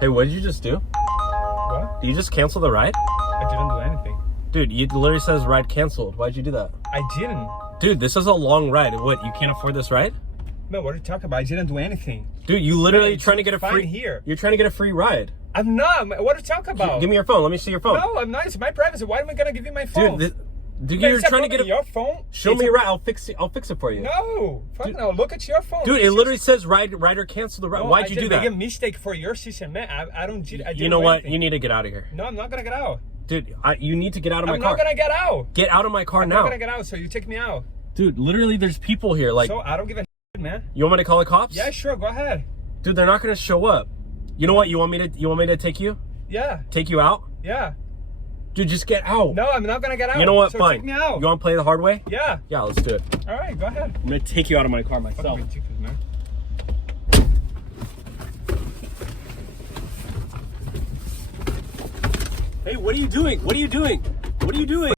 Hey, what did you just do? What? Did you just cancel the ride? I didn't do anything. Dude, it literally says ride canceled. Why'd you do that? I didn't. Dude, this is a long ride. What, you can't afford this ride? Man, what are you talking about? I didn't do anything. Dude, you literally Man, trying to get a free here. You're trying to get a free ride. I'm not. What are you talking about? Give me your phone. Let me see your phone. No, I'm not. It's my privacy. Why am I gonna give you my phone? Dude, you're trying to get your phone. Show me right. I'll fix it for you. No, fuck no. Look at your phone. Dude, it literally says rider cancel the ride. No, Why'd you do that? I did make a mistake for your system, man. I don't. You know what? You need to get out of here. No, I'm not gonna get out. Dude, you need to get out of my car. I'm not gonna get out. Get out of my car now. I'm not gonna get out. So you take me out. Dude, literally, there's people here. Like, so I don't give a shit, man. You want me to call the cops? Yeah, sure. Go ahead. Dude, they're not gonna show up. You know what? You want me to take you? Yeah. Take you out? Yeah. Dude, just get out. No, I'm not gonna get out. You know what? So Fine. Take me out. You want to play the hard way? Yeah. Yeah, let's do it. All right, go ahead. I'm gonna take you out of my car myself. Fucking ridiculous, man. Hey, what are you doing? What are you doing? What are you doing?